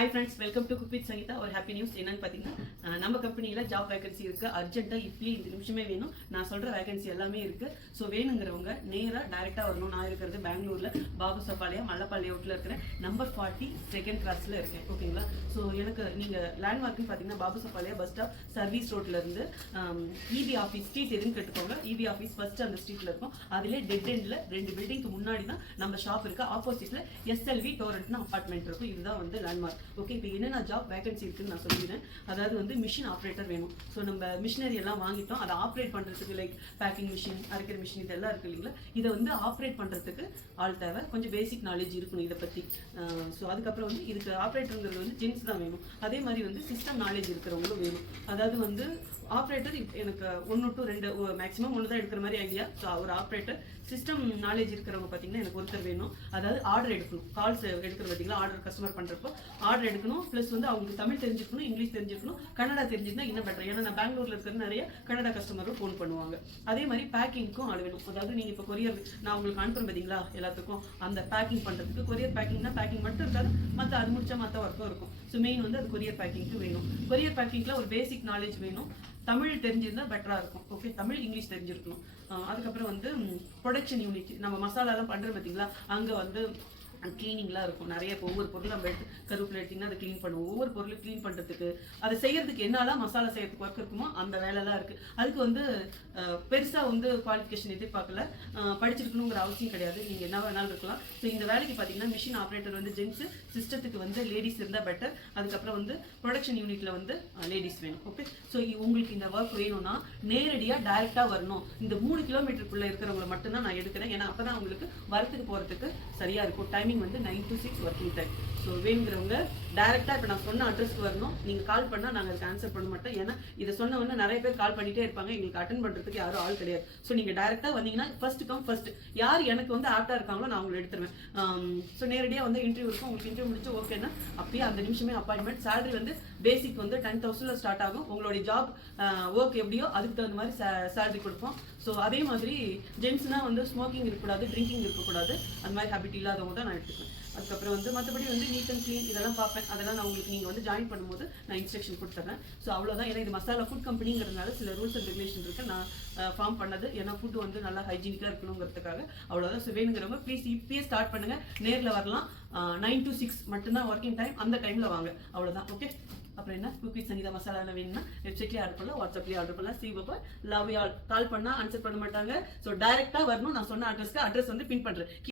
Hi friends, welcome to Cook with Sangeeta. ஒரு happy news என்னன்னு பார்த்தீங்கன்னா நம்ம கம்பெனியில் ஜாப் வேகன்சி இருக்குது. அர்ஜென்ட்டாக இப்படி இந்த நிமிஷமே வேணும். நான் சொல்கிற வேகன்சி எல்லாமே இருக்குது. ஸோ வேணுங்கிறவங்க நேராக டைரெக்டாக வரணும். நான் இருக்கிறது பெங்களூரில் பாபுசப்பாளையம் மல்லப்பாளையத்தில் இருக்கிறேன். நம்பர் 40 செகண்ட் கிளாஸில் இருக்கேன். ஓகேங்களா? ஸோ எனக்கு நீங்கள் லேண்ட்மார்க்னு பார்த்தீங்கன்னா பாபுசப்பாளையம் பஸ் ஸ்டாப் சர்வீஸ் ரோட்லேருந்து இபி ஆஃபீஸ் ஸ்ட்ரீட் எதுன்னு கேட்டுக்கோங்க. இபி ஆஃபீஸ் ஃபர்ஸ்ட் அந்த ஸ்ட்ரீட்டில் இருக்கும். அதிலே டெட் எண்டில் 2 பில்டிங்க்கு முன்னாடி தான் நம்ம ஷாப் இருக்குது. ஆப்போசிட்டில் எஸ்எல்வி டோரண்ட்னு அப்பார்ட்மெண்ட் இருக்கும். இதுதான் வந்து லேண்ட்மார்க். ஓகே, இப்போ என்னென்ன ஜாப் வேகன்சி இருக்குன்னு நான் சொல்லிடுறேன். அதாவது வந்து மிஷின் ஆப்ரேட்டர் வேணும். ஸோ நம்ம மிஷினரி எல்லாம் வாங்கிட்டோம். அதை ஆப்ரேட் பண்ணுறதுக்கு லைக் பேக்கிங் மிஷின், அரைக்கிற மிஷின் இதெல்லாம் இருக்கு இல்லைங்களா? இதை வந்து ஆப்ரேட் பண்ணுறதுக்கு ஆள் தேவை. கொஞ்சம் பேசிக் நாலேஜ் இருக்கணும் இதை பற்றி. ஸோ அதுக்கப்புறம் வந்து இதுக்கு ஆப்ரேட்டருங்கிறது வந்து ஜென்ஸ் தான் வேணும். அதே மாதிரி வந்து சிஸ்டம் நாலேஜ் இருக்கிறவங்களும் வேணும். அதாவது வந்து ஆப்ரேட்டர் எனக்கு 1 to 2 மேக்ஸிமம் 1 தான் எடுக்கிற மாதிரி ஐடியா. ஸோ ஒரு ஆப்ரேட்டர் சிஸ்டம் நாலேஜ் இருக்கிறவங்க பார்த்தீங்கன்னா எனக்கு ஒருத்தர் வேணும். அதாவது ஆர்டர் எடுக்கணும். கால்ஸ் எடுக்கிற பார்த்தீங்களா, ஆர்டர் கஸ்டமர் பண்ணுறப்போ ஆர்டர் எடுக்கணும். ப்ளஸ் வந்து அவங்களுக்கு தமிழ் தெரிஞ்சிருக்கணும், இங்கிலீஷ் தெரிஞ்சிருக்கணும், கன்னடா தெரிஞ்சிருந்தா இன்னும் பெட்டர். ஏன்னா நான் பெங்களூரில் இருக்கிற நிறைய கன்னடா கஸ்டமரும் ஃபோன் பண்ணுவாங்க. அதே மாதிரி பேக்கிங்க்கும் ஆள் வேணும். அதாவது நீங்கள் இப்போ கொரியர் நான் உங்களுக்கு அனுப்புறேன் பார்த்தீங்களா எல்லாத்துக்கும், அந்த பேக்கிங் பண்ணுறதுக்கு கொரியர் பேக்கிங்னா பேக்கிங் மட்டும் இருக்காது, மற்ற அது முடிச்சா மற்ற ஒர்க்கும் இருக்கும். ஸோ மெயின் வந்து அது கொரியர் பேக்கிங்க்கு வேணும். கொரியர் பேக்கிங்கில் ஒரு பேசிக் நாலேஜ் வேணும். தமிழ் தெரிஞ்சிருந்தா பெட்டராக இருக்கும். ஓகே, தமிழ் இங்கிலீஷ் தெரிஞ்சிருக்கணும். அதுக்கப்புறம் வந்து ப்ரொடக்ஷன் யூனிட் நம்ம மசாலாலாம் பண்ணுறது பார்த்தீங்களா, அங்கே வந்து கிளீனிங்லாம் இருக்கும். நிறைய ஒவ்வொரு பொருள் நம்ம எடுத்து கருவேப்பிலை எடுத்திங்கன்னா அதை க்ளீன் பண்ணுவோம். ஒவ்வொரு பொருளும் க்ளீன் பண்ணுறதுக்கு அதை செய்யறதுக்கு என்னெல்லாம் மசாலா செய்யறதுக்கு ஒர்க் இருக்குமோ அந்த வேலைலாம் இருக்குது. அதுக்கு வந்து பெருசாக வந்து குவாலிஃபிகேஷன் எதிர்பார்க்கல, படிச்சிருக்கணுங்கிற அவசியம் கிடையாது. நீங்கள் என்ன வேணாலும் இருக்கலாம். ஸோ இந்த வேலைக்கு பார்த்தீங்கன்னா மிஷின் ஆப்ரேட்டர் வந்து ஜென்ஸு, சிஸ்டத்துக்கு வந்து லேடிஸ் இருந்தால் பெட்டர். அதுக்கப்புறம் வந்து ப்ரொடக்ஷன் யூனிட்டில் வந்து லேடிஸ் வேணும். ஓகே, ஸோ உங்களுக்கு இந்த ஒர்க் வேணும்னா நேரடியாக டைரெக்டாக வரணும். இந்த 3 கிலோமீட்டருக்குள்ளே இருக்கிறவங்களை மட்டும்தான் நான் எடுக்கிறேன். ஏன்னா அப்போ தான் உங்களுக்கு வரத்துக்கு போகிறதுக்கு சரியாக இருக்கும். டைமிங் வந்து 9 to 6 ஒர்க்கிங் டைம். ஸோ வேணுங்கிறவங்க டேரெக்டாக இப்போ நான் சொன்ன அட்ரஸ்க்கு வரணும். நீங்கள் கால் பண்ணால் நாங்கள் அதுக்கு ஆன்சர் பண்ண மாட்டோம். ஏன்னா இதை சொன்னவொன்னே நிறைய பேர் கால் பண்ணிகிட்டே இருப்பாங்க, எங்களுக்கு அட்டன் பண்ணுறதுக்கு யாரும் ஆள் கிடையாது. ஸோ நீங்கள் டேரெக்டாக வந்தீங்கன்னா ஃபர்ஸ்ட் கம் ஃபர்ஸ்ட், யார் எனக்கு வந்து ஆப்டாக இருக்காங்களோ நான் அவங்களை எடுத்துருவேன். ஸோ நேரடியாக வந்து இன்டர்வியூ இருக்கும். உங்களுக்கு இன்டர்வியூ முடிச்சு ஓகேன்னா அப்பயே அந்த நிமிஷமே அப்பாயின்மெண்ட். சேலரி வந்து பேசிக் வந்து 10,000 ஸ்டார்ட் ஆகும். உங்களுடைய ஜாப் ஒர்க் எப்படியோ அதுக்கு தகுந்த மாதிரி சேலரி கொடுப்போம். ஸோ அதே மாதிரி ஜென்ஸ்னால் வந்து ஸ்மோக்கிங் இருக்கக்கூடாது, ட்ரிங்கிங் இருக்கக்கூடாது, அந்த மாதிரி ஹேபிட் இல்லாதவங்க தான் நான் எடுத்துக்குவேன். அதுக்கப்புறம் வந்து மற்றபடி வந்து நீட் அண்ட் க்ளீன் இதெல்லாம் பார்ப்பேன். அதெல்லாம் நான் உங்களுக்கு நீங்கள் வந்து ஜாயின் பண்ணும்போது நான் இன்ஸ்ட்ரக்ஷன் கொடுத்துறேன். ஸோ அவ்வளோதான். ஏன்னா இது மசாலா ஃபுட் கம்பெனிங்கிறதுனால சில ரூல்ஸ் அண்ட் ரெகுலேஷன் இருக்குது. நான் ஃபார்ம் பண்ணது ஏன்னா ஃபுட் வந்து நல்லா ஹைஜீனிக்காக இருக்கணுங்கிறதுக்காக. அவ்வளோதான். ஸோ வேணுங்கிறவங்க ப்ளீஸ் இப்பயே ஸ்டார்ட் பண்ணுங்கள். நேரில் வரலாம். 9 to 6 மட்டும்தான் ஒர்க்கிங் டைம். அந்த டைமில் வாங்க. அவ்வளோதான். ஓகே, அப்புறம் என்ன குக் வித் சங்கீதா மசாலா வேணும்னா வெப்சைட்லேயே ஆர்டர் பண்ணலாம், வாட்ஸ்அப்லேயே ஆர்டர் பண்ணலாம். சீவப்பா லவ் யால். கால் பண்ணால் ஆன்சர் பண்ண மாட்டாங்க. ஸோ டைரெக்டாக வரணும். நான் சொன்ன அட்ரஸ்க்கு அட்ரஸ் வந்து பின் பண்ணுறேன்.